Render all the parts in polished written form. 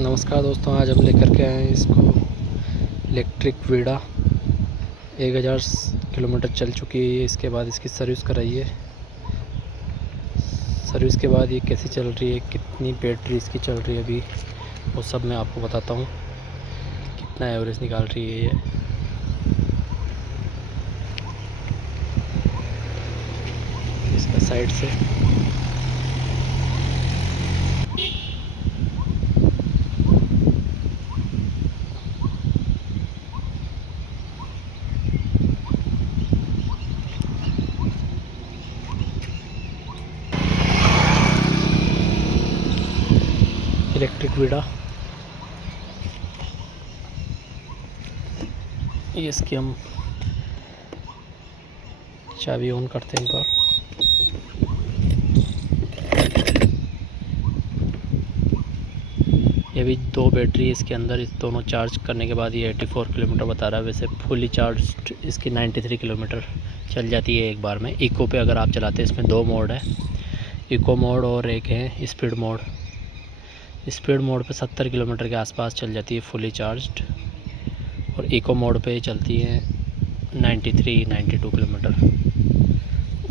नमस्कार दोस्तों, आज हम लेकर के आए हैं इसको इलेक्ट्रिक वीडा। 1000 किलोमीटर चल चुकी है ये। इसके बाद इसकी सर्विस कराई है। सर्विस के बाद ये कैसी चल रही है, कितनी बैटरी इसकी चल रही है अभी, वो सब मैं आपको बताता हूँ। कितना एवरेज निकाल रही है ये। इसका साइड से इलेक्ट्रिक वीडा। ये इसकी हम चाबी ऑन करते हैं एक बार। ये भी 2 बैटरी है इसके अंदर। इस दोनों चार्ज करने के बाद ये 84 किलोमीटर बता रहा है। वैसे फुली चार्ज इसकी 93 किलोमीटर चल जाती है एक बार में। इको पे अगर आप चलाते हैं, इसमें 2 मोड है, इको मोड और एक है स्पीड मोड। स्पीड मोड पे 70 किलोमीटर के आसपास चल जाती है फुली चार्ज्ड, और इको मोड पे चलती है 93-92 किलोमीटर।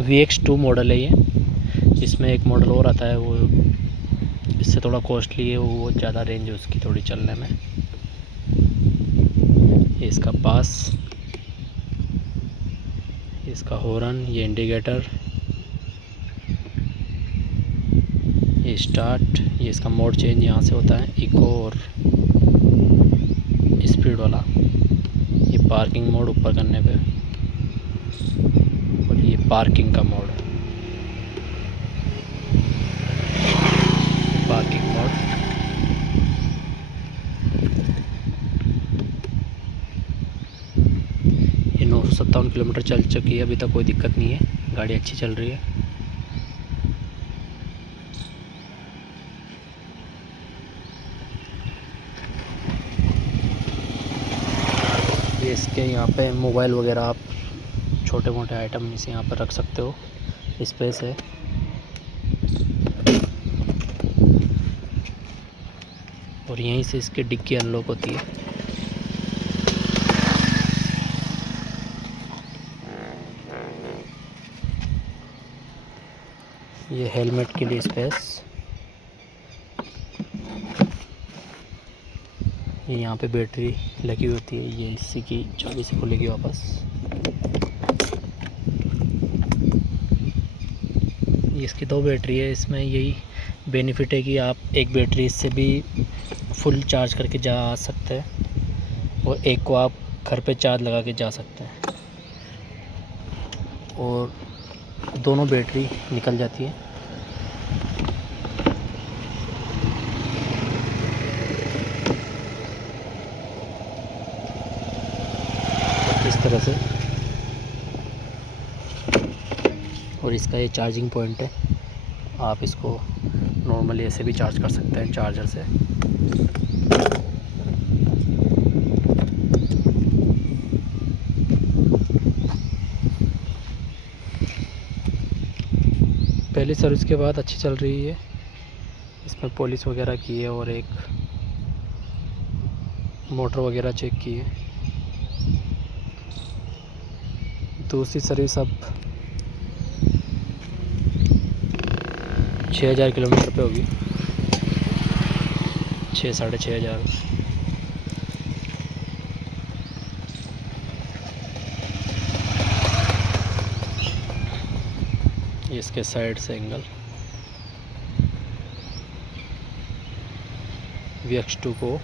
VX2 मॉडल है ये। इसमें एक मॉडल और आता है, वो इससे थोड़ा कॉस्टली है, वो ज़्यादा रेंज है उसकी थोड़ी चलने में। ये इसका पास, इसका हॉर्न, ये इंडिकेटर, ये स्टार्ट, ये इसका मोड चेंज यहाँ से होता है, इको और स्पीड वाला। ये पार्किंग मोड ऊपर करने पे, और ये पार्किंग का मोड, पार्किंग मोड। ये 957 किलोमीटर चल चुकी है, अभी तक कोई दिक्कत नहीं है, गाड़ी अच्छी चल रही है। ये इसके यहाँ पे मोबाइल वगैरह, आप छोटे मोटे आइटम इसे यहाँ पर रख सकते हो, स्पेस है। और यहीं से इसकी डिक्की अनलॉक होती है। ये हेलमेट के लिए स्पेस। ये यहाँ पे बैटरी लगी होती है, ये इसी की चाबी से खुलेगी वापस। ये इसकी 2 बैटरी है। इसमें यही बेनिफिट है कि आप एक बैटरी इससे भी फुल चार्ज करके जा सकते हैं, और एक को आप घर पे चार्ज लगा के जा सकते हैं, और दोनों बैटरी निकल जाती है। इस तरह से। और इसका ये चार्जिंग पॉइंट है, आप इसको नॉर्मली ऐसे भी चार्ज कर सकते हैं चार्जर से। पहली सर्विस के बाद अच्छी चल रही है। इसमें पॉलिश वगैरह की है, और एक मोटर वगैरह चेक की है। दूसरी सर्विस अब 6000 किलोमीटर पे होगी, 6-6.5 हज़ार। इसके साइड से एंगल VX2 को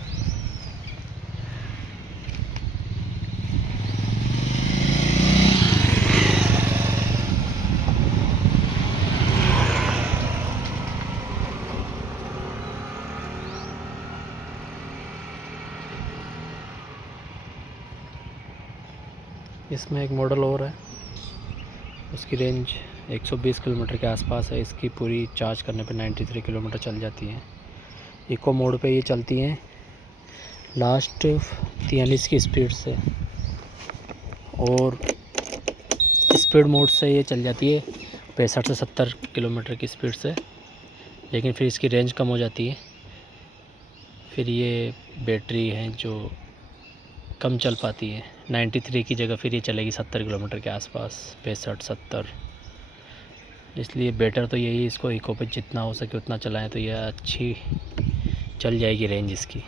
इसमें एक मॉडल और है, उसकी रेंज 120 किलोमीटर के आसपास है। इसकी पूरी चार्ज करने पे 93 किलोमीटर चल जाती है। इको मोड पे ये चलती हैं लास्ट 43 की स्पीड से, और स्पीड मोड से ये चल जाती है 65 से 70 किलोमीटर की स्पीड से, लेकिन फिर इसकी रेंज कम हो जाती है। फिर ये बैटरी है जो कम चल पाती है, 93 की जगह फिर ये चलेगी 70 किलोमीटर के आसपास, 65-70। इसलिए बेटर तो यही, इसको इको पे जितना हो सके उतना चलाएं तो ये अच्छी चल जाएगी रेंज इसकी।